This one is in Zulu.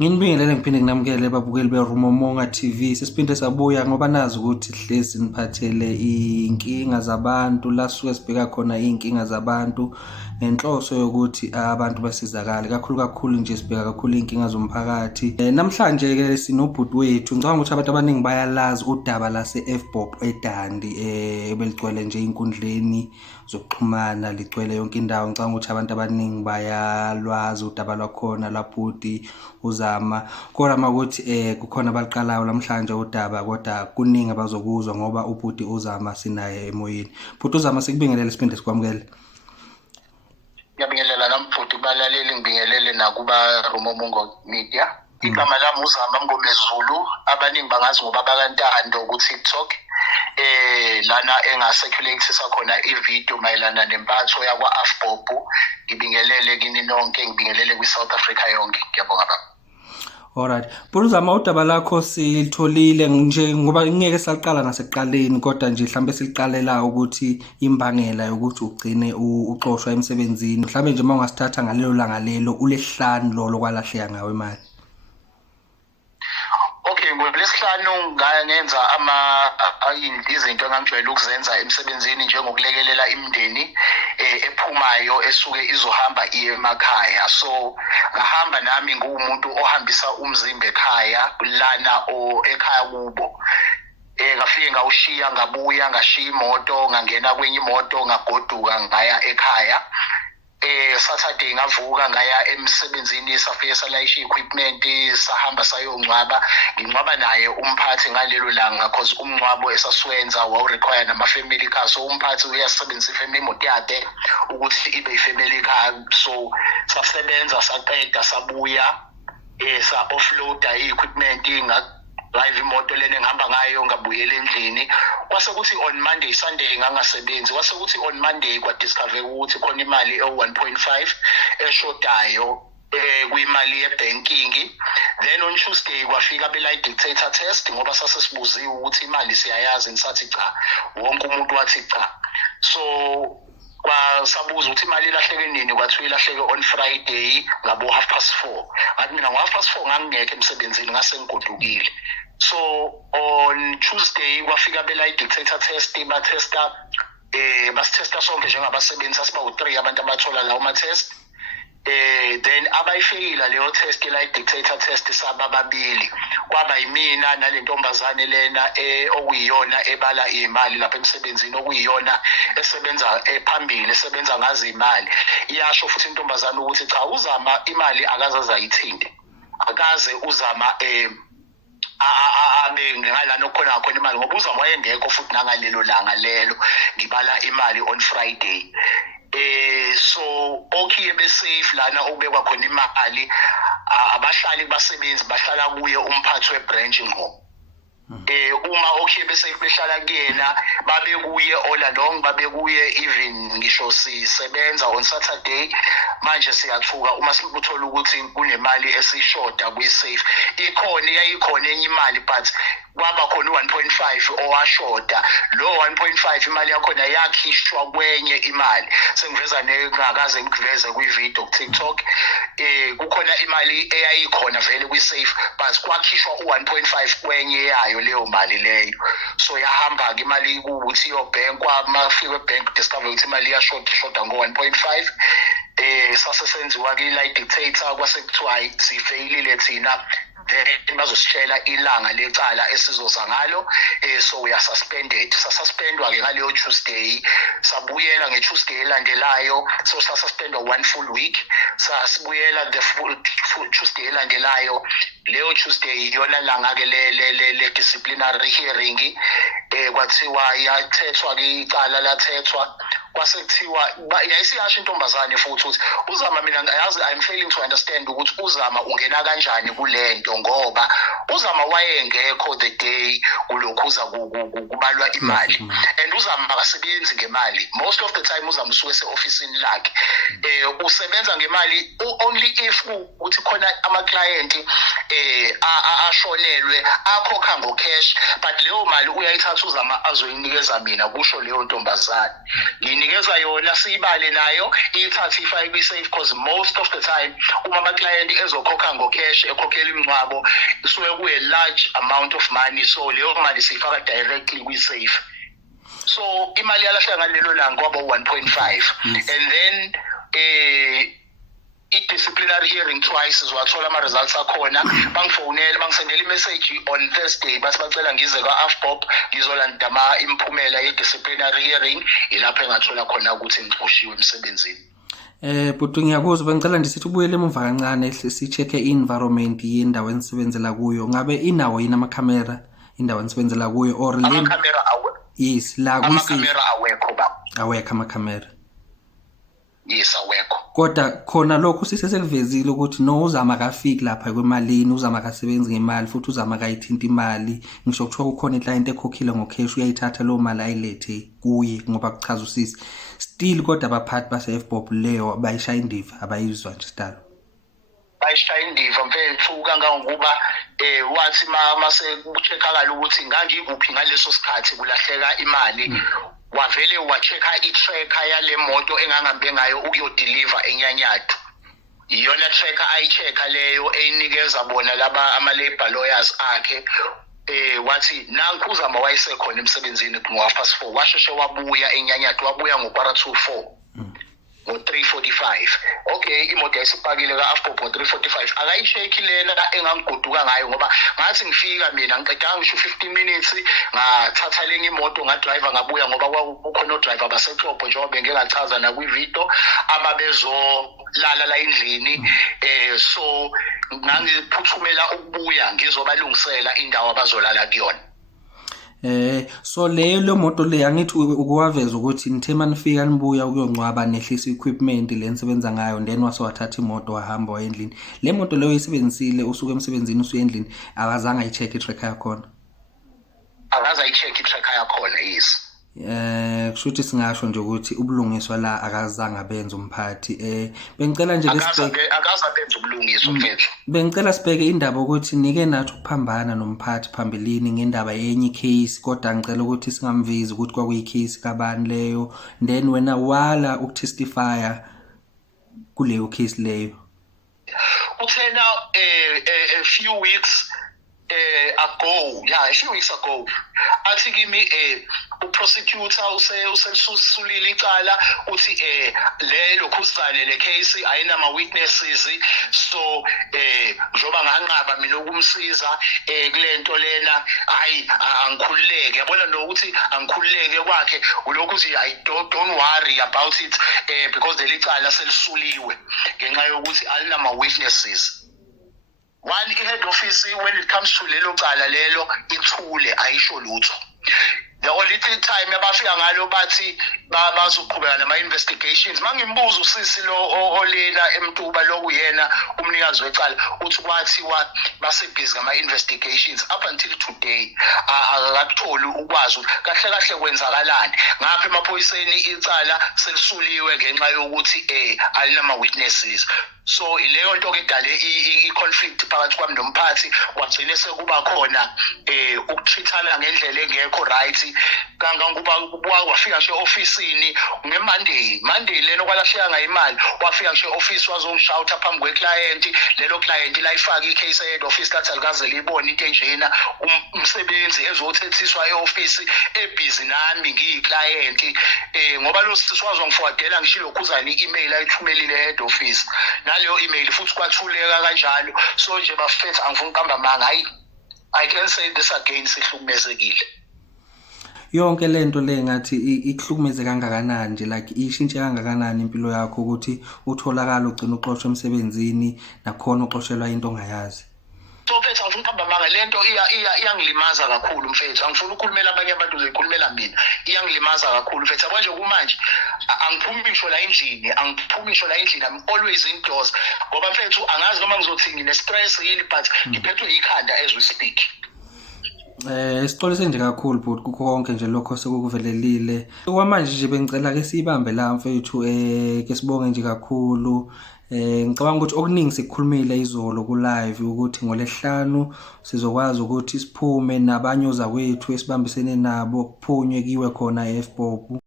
Nginibingelele ngiphinde nginamukele babukeli beRumomonga TV. Sesiphinde sabuya ngoba nazi ukuthi hlezi niphathele iy'nkinga zabantu la suke sibheka khona iy'nkinga zabantu ngenhloso yokuthi abantu basizakale. Kakhulu nje sibheka kakhulu iy'nkinga zomphakathi. Namhlanje-ke sinobhuti wethu. Ngicabanga ukuthi abantu abaningi bayalazi udaba lase-F-BOB eDandi beligcwele nje ey'nkundleni zokuxhumana, ligcwele yonke indawo. Ngicabanga ukuthi abantu abaningi bayalwazi udaba lwakhona labhudi uzama kodwa makuthi kukhona abaliqalayo namhlanje udaba kodwa kuningi abazokuzwa ngoba ubhuti uzama sinaye emoyeni. Bhuti uzama sikubingelele siphinde sikwamukele. Ngiyabingelela namfuthi balaleli ngibingelele nakuba Rumomonga Media. Igama lami uzama Mngomezulu, abaningi bangazi ngoba bakantando ku TikTok. Lana engaseculateisa khona ivideo mayelana nempatho yakwa F-BOB. Ngibingelele kini nonke, ngibingelele kwi-South Africa yonke. Ngiyabonga baba. Alright. Bhuti uzama udaba lakho silitholile nje ngoba ngeke saqala nasekuqaleni kodwa nje mhlambe siliqalela ukuthi imbangela yokuthi ugcine uxoshwa emsebenzini. Mhlambe nje mawungasithatha ngalelo langa lelo uLesihlanu lo kwalahleka ngawe imali. Okay, ngoLesihlanu ngangenza izinto engangijwayele ukuzenza emsebenzini njengokulekelela imindeni ephumayo esuke izohamba iye emakhaya. So ngahamba nami ngumuntu ohambisa umzimba ekhaya lana ekhaya kubo. Ngafike ngawushiya ngabuya ngashiya imoto ngangena kwenye imoto ngagoduka ngaya ekhaya. Saturday ngavuka ngaya emsebenzini safike salayisha equipment sahamba sayongcwaba. Ngingcwaba naye umphathi ngalelo langa because umncwabo esaswenza wawu-require nama-family car. So umphathi uyasebenzisa ifamily imoto yakhe ukuthi ibe i-family car. So sasebenza saqeda sabuya sa-offloada i-equipment drive imoto lena engihamba ngayo ngabuyela endlini. Kwase kuthi on Monday, Sunday ngangasebenzi. Kwase kuthi on Monday kwadiscover ukuthi khona imali e-1.5 eshodayo kuyimali ye-banking. Then on Tuesday kwafika belay dictator test ngoba sasesibuziwe ukuthi imali siyayazi nisathi cha. Wonke umuntu wathi cha. So kwasabuza ukuthi imali ilahleke nini, kwathiwa ilahleke on Friday ngabo 4:30. Ngathi mina ngo 4:30 ngangingekho emsebenzini ngase ngigodukile. So on Tuesday kwafika belay dictator test batesta basitesta sonke njengabasebenzi sasiba u3 abantu abathola lawo ma test. Then abayifeyila leyo test la dictator test saba babili kwaba yimina nalentombazane lena okuyiyona ebala imali lapha emsebenzini okuyiyona esebenza ephambili esebenza ngazi imali. Iyasho futhi intombazane ukuthi cha uzama imali akazaza ayithinde akaze uzama abe ngalana khona imali ngoba uzama wayengekho futhi nangalelo langa lelo ngibala imali on Friday. So okhiye besafe lana okubekwa khona imali abahlali basebenzi bahlala kuye umphathi webranch ngqo. Uma okhiye besafe behlala kuyena babe kuye all along babe kuye even ngisho sisebenza on Saturday manje siyathuka uma sikuthola ukuthi kunemali esishoda kwi-safe yayikhona enye imali but kwaba khona 1.5 owashoda. Lo 1.5 imali yakhona yakhishwa kwenye imali. Sengiveza ngakaze ngiveze kwivideo ku TikTok. Kukhona imali eyayikhona vele kwi-safe but kwakhishwa u1.5 kwenye yayo leyo mali leyo. So yahamba ke imali ukuthi yo bank kwamafika ebank discover ukuthi imali yashoda ngo1.5. Sase senziwa ke la dictator kwase kuthiwa sifeyilile thina then bazositshela ilanga lecala esizoza ngalo. So we are suspended. Sasuspendwa ke ngaleyo Tuesday sabuyela ngeTuesday elandelayo. So sasuspendwa 1 full week. Sasibuyela the full Tuesday elandelayo. Leyo Tuesday yona langa ke le disciplinary hearing kwathiwa yathethwa ke icala lathethwa kwase kuthiwa yayisiyasho intombazane futhi ukuthi uzama mina ngayazi I'm failing to understand ukuthi uzama ungena kanjani kulento ngoba uzama wayengekho the day kulokhuza kubalwa imali and uzama akasebenzi ngemali. Most of the time uzama usuke ese-officeini lakhe. Usebenza ngemali only if uthi khona ama-client ashonelwe akhokha ngo-cash but leyo mali uyayithatha uzama azoyinikeza mina kusho leyo ntombazane. sinikeza yona siyibale nayo ithathe ifake kwi-safe because most of the time uma ama-client ezokhokha ngocash ekhokhela imingcwabo suke kuye large amount of money, so leyo mali siyifaka directly kwi-safe. So imali yalahleka ngalelo langa kwaba 1.5 and then i-disciplinary hearing twice izwathola ama-results akhona, bangifonela bangisendela i-message on Thursday bathi bacela ngize kwa-AFBOP ngizolanda imiphumela ye-disciplinary hearing, ilapho engathola khona ukuthi ngixoshiwe emsebenzini. But ngiyakuzwa bengicela ndisithi ubuyele emuva kancane si-check-e i-environment yendawo enisebenzela kuyo. Ngabe inawo yini amakhamera indawo enisebenzela kuyo or amakhamera yes la amakhamera awekho ba awekho amakhamera? Yes, awekho. Kodwa khona lokho siseselivezile ukuthi no uzama kafiki lapha kwemalini, uzama kasebenzi ngemali futhi uzama kayithinta imali. Ngisho kuthiwa kukhona iclient ekhokhile ngocash uyayithatha lo mali ayilethe kuye ngoba kuchaza usisi. Still kodwa abaphathi base-FBOP leyo bayishaya indiva, abayizwa nje stalo. Bayishaya indiva mfethu kangangokuba wathi mase kucheckakala ukuthi ngangikuphi ngaleso sikhathi kulahleka imali. Wavele wachecka i-tracker yale moto engangambe ngayo ukuyodeliver eNyanyathu. Iyona tracker ayichecka leyo eyinikeza bona laba ama-labor lawyers akhe. Wathi nanku uzama wayesekhona emsebenzini ngo-4:30 washeshe wabuya eNyanyathu, wabuya ngo-4:45 ngo-3:45. Okay, imoto yayisipakile ka-AFBOP ngo-3:45. Akayicheck lena engangigoduka ngayo ngoba ngathi ngifika mina ngiqedanga ngisho 15 minutes ngathatha lenye imoto ngadriver ngabuya ngoba kukhona odriver baseklopho njengoba ngingachaza nakwi-video ababezolala la endlini. So ngangiphuthumela ukubuya ngizobalungisela indawo abazolala kuyona. So leyo moto le angithi ukuwaveza ukuthi nithe manifika nibuya ukuyongcwaba nehlisa equipment le nisebenza ngayo then wasewathatha imoto wahamba wayendlini. Le moto leyo isebenzisile usuke emsebenzini usuye endlini akazange ayicheck i-tracker yakhona? Akaze ayicheck i-tracker yakhona, yes. Kushuthi singasho nje ukuthi ubulungiswa la akazange abenze umphathi. Bengicela nje lesibheke akaze abenze ubulungiswa mfethu. Bengicela sibheke indaba ukuthi nike nathi ukuphambana nomphathi phambilini ngendaba yenye case, kodwa ngicela ukuthi singamvizi ukuthi kwakuyicase kabani leyo, then wena wala ukutestifya kuleyo case leyo. Uthena a few weeks ago athi kimi uprosecutor usesulile icala uthi lelo khusane le case ayinama witnesses, so njoba nganqaba mina ukumsiza kulento lena hayi angikhululeke. Yabona nokuthi angikhululeke kwakhe ulokhu uthi I don't worry about it because lelicala selisuliwe ngenxa yokuthi alinama witnesses. One i-head office when it comes to lelo cala lelo ithule ayisho lutho. The only time abafika ngalo bathi bazoqhubeka nama-investigations. Mangimbuza usisi lo olena eMtuba lokuyena umnikazi wecala uthi kwathiwa basebhizi ngama-investigations up until today akakutholi ukwazi kahle kahle kwenzakalani ngapha emaphoyiseni icala selisuliwe ngenxa yokuthi alinama-witnesses. So ileyo nto ke edale i-conflict phakathi kwami nomphathi kwagcine sekuba khona ukutrithana ngendlela engekho right. Kangangokuba wafika nje ofisini ngeMonday lena okwalahleka ngayimali wafika nje office wazongishawutha phambi kweclient. Lelo client la ifaka icase head office lathi alikaze libone into enjena umsebenzi ezothethiswa eoffice ebusy nami ngiyiclient ngoba lo siswazwa ngiforwardela ngishilo khuzana i-email ayithumelile head office naleyo email futhi kwathuleka kanjalo. So nje bafethu angifuni uqamba manga I can say this again sihlukumezekile. Yonke lento le ngathi ikuhlukumeze kangakanani nje like ishintshe kangakanani impilo yakho ukuthi utholakala ugcina uxoshwe emsebenzini nakhona uxoshelwa into ongayazi? So mfethu angifuni uqamba manga lento iyangilimaza kakhulu mfethu. Angifuni ukukhulumela abanye abantu uzoyikhulumela mina. Iyangilimaza kakhulu mfethu. Manje kumanje angiphumi ngisho la endlini I'm always indoors ngoba mfethu angazi noma ngizothi ngine-stress yini but ngiphethwe ikhanda as we speak. Sixolise nje kakhulu but kukho konke nje lokho sekukuvelelile. Kwamanje nje bengicela ke sibambe la mfethu ke sibonge nje kakhulu. Ngicabanga ukuthi okuningi sikukhulumile izolo ku live ukuthi ngoLesihlanu sizokwazi ukuthi siphume nabanye ozakwethu esibambisene nabo kuphunywe kiwe khona eFBOP.